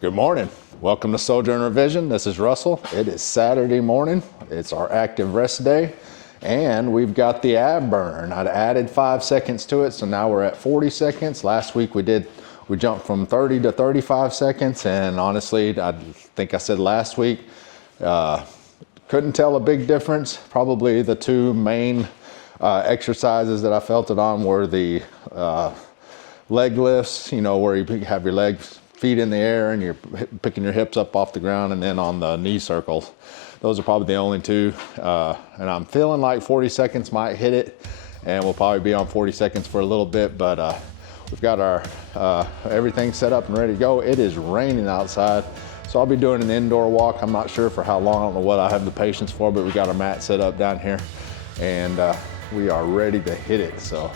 Good morning. Welcome to Sojourner Vision. This is Russell. It is Saturday morning. It's our active rest day, and we've got the ab burner. And I'd added 5 seconds to it, so now we're at 40 seconds. Last week we jumped from 30 to 35 seconds, and honestly, I think I said last week, couldn't tell a big difference. Probably the two main exercises that I felt it on were the leg lifts, you know, where you have your legs, feet in the air and you're picking your hips up off the ground, and then on the knee circles. Those are probably the only two. And I'm feeling like 40 seconds might hit it, and we'll probably be on 40 seconds for a little bit, but we've got our everything set up and ready to go. It is raining outside, so I'll be doing an indoor walk. I'm not sure for how long, I don't know what I have the patience for, but we got our mat set up down here, and we are ready to hit it. So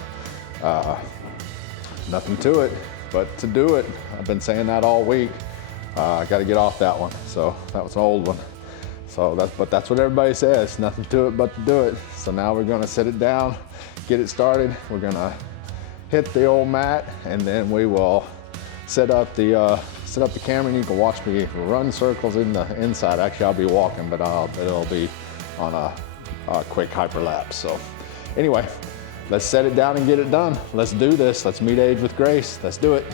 nothing to it but to do it. I've been saying that all week. I got to get off that one. So that was an old one. So that's what everybody says. Nothing to it but to do it. So now we're going to sit it down, get it started. We're going to hit the old mat, and then we will set up the camera, and you can watch me run circles in the inside. Actually, I'll be walking, but it'll be on a quick hyperlapse. So anyway, let's set it down and get it done. Let's do this. Let's meet age with grace. Let's do it.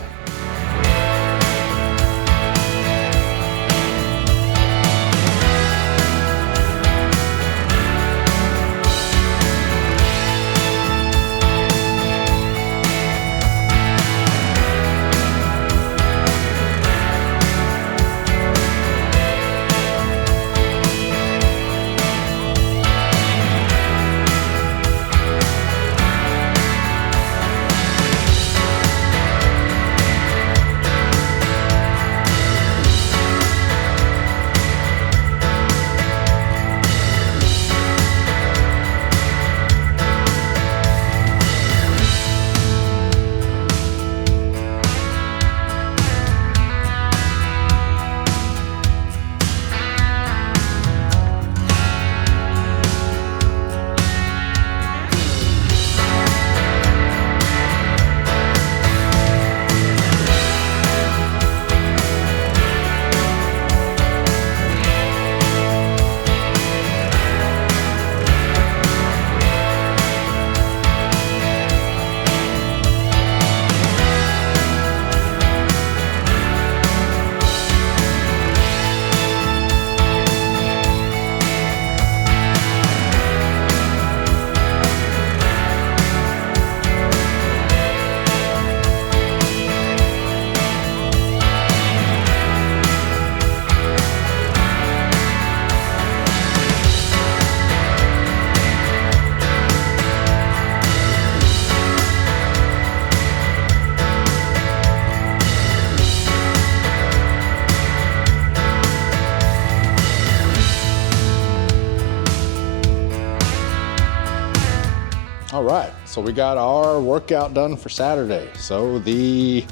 All right, so we got our workout done for Saturday. So the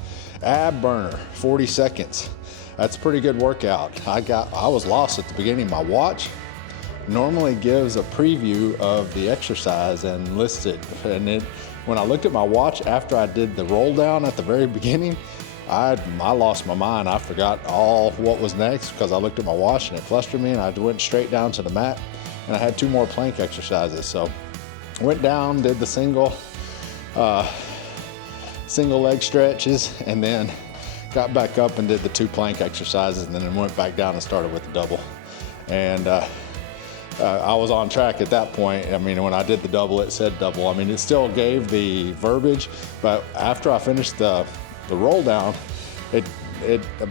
ab burner, 40 seconds. That's a pretty good workout. I was lost at the beginning. My watch normally gives a preview of the exercise and lists it. And when I looked at my watch after I did the roll down at the very beginning, I lost my mind. I forgot all what was next because I looked at my watch and it flustered me, and I went straight down to the mat, and I had 2 more plank exercises. So went down, did the single leg stretches, and then got back up and did the 2 plank exercises, and then went back down and started with the double. And I was on track at that point. I mean, when I did the double, it said double. I mean, it still gave the verbiage, but after I finished the roll down,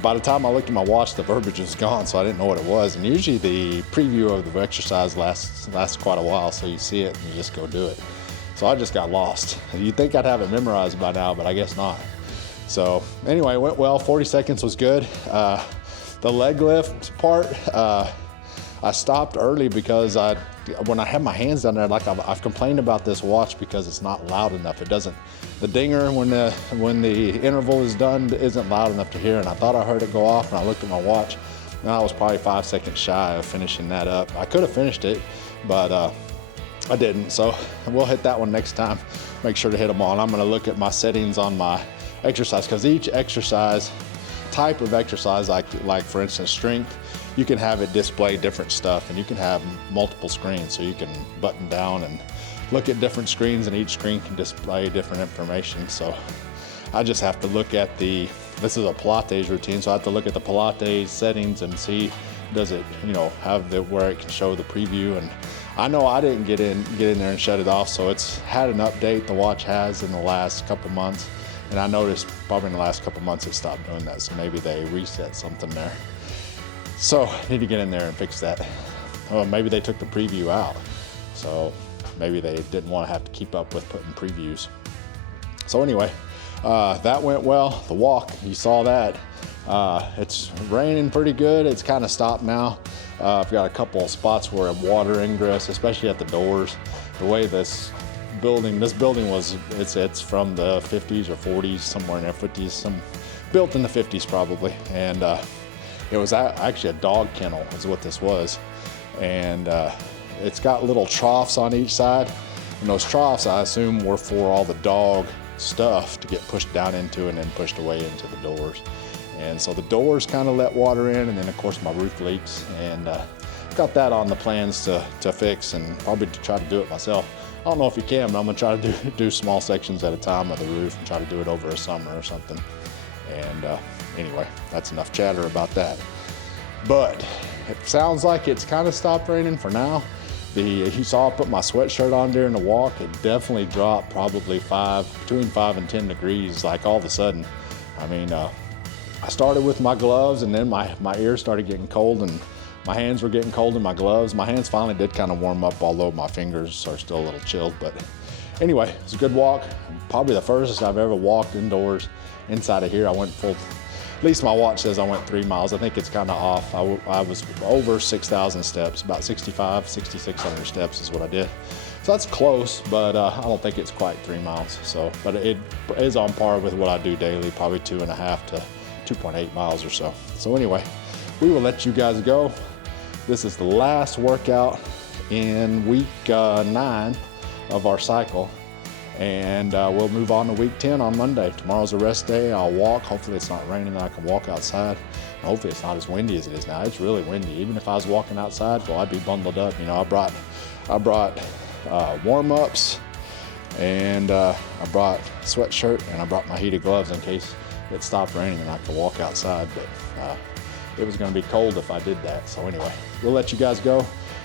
by the time I looked at my watch, the verbiage was gone, so I didn't know what it was. And usually the preview of the exercise lasts quite a while, so you see it and you just go do it. So I just got lost. You'd think I'd have it memorized by now, but I guess not. So anyway, it went well. 40 seconds was good. The leg lift part, I stopped early because when I had my hands down there, like I've complained about this watch because it's not loud enough. It doesn't, the dinger when the interval is done isn't loud enough to hear, and I thought I heard it go off, and I looked at my watch, and I was probably 5 seconds shy of finishing that up. I could have finished it, but I didn't, so we'll hit that one next time. Make sure to hit them all. And I'm gonna look at my settings on my exercise, because each exercise type of exercise, like for instance strength, you can have it display different stuff, and you can have multiple screens, so you can button down and look at different screens, and each screen can display different information. So I just have to look at this is a Pilates routine, so I have to look at the Pilates settings and see, does it, have where it can show the preview. And I know I didn't get in there and shut it off, so it's had an update, the watch has, in the last couple months. And I noticed probably in the last couple months it stopped doing that, so maybe they reset something there. So I need to get in there and fix that. Well, maybe they took the preview out, so maybe they didn't want to have to keep up with putting previews. So anyway, that went well. The walk, you saw that. It's raining pretty good. It's kind of stopped now. I've got a couple of spots where water ingress, especially at the doors. The way this building was, it's from the 50s or 40s, somewhere in their 50s, built in the 50s probably. And it was actually a dog kennel is what this was. And it's got little troughs on each side. And those troughs, I assume, were for all the dog stuff to get pushed down into and then pushed away into the doors. And so the doors kind of let water in, and then of course my roof leaks, and got that on the plans to fix, and probably to try to do it myself. I don't know if you can, but I'm gonna try to do small sections at a time of the roof and try to do it over a summer or something. And anyway, that's enough chatter about that. But it sounds like it's kind of stopped raining for now. You saw I put my sweatshirt on during the walk. It definitely dropped probably between 5 and 10 degrees, like all of a sudden. I mean, I started with my gloves, and then my ears started getting cold, and my hands were getting cold in my gloves. My hands finally did kind of warm up, although my fingers are still a little chilled. But anyway, it's a good walk. Probably the furthest I've ever walked indoors inside of here. I went full, at least my watch says I went 3 miles. I think it's kind of off. I was over 6,000 steps, about 6,600 steps is what I did. So that's close, but I don't think it's quite 3 miles. So, but it is on par with what I do daily, probably 2.5 to 2.8 miles or so. So anyway, we will let you guys go. This is the last workout in week 9 of our cycle. And we'll move on to week 10 on Monday. Tomorrow's a rest day. I'll walk. Hopefully it's not raining and I can walk outside. And hopefully it's not as windy as it is now. It's really windy. Even if I was walking outside, well, I'd be bundled up. I brought warm-ups, and I brought a sweatshirt, and I brought my heated gloves in case it stopped raining and I could walk outside. But it was going to be cold if I did that. So anyway, we'll let you guys go.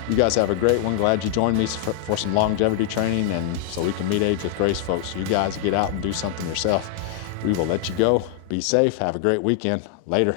You guys have a great one. Glad you joined me for some longevity training, and so we can meet age with grace, folks. So you guys get out and do something yourself. We will let you go. Be safe. Have a great weekend. Later.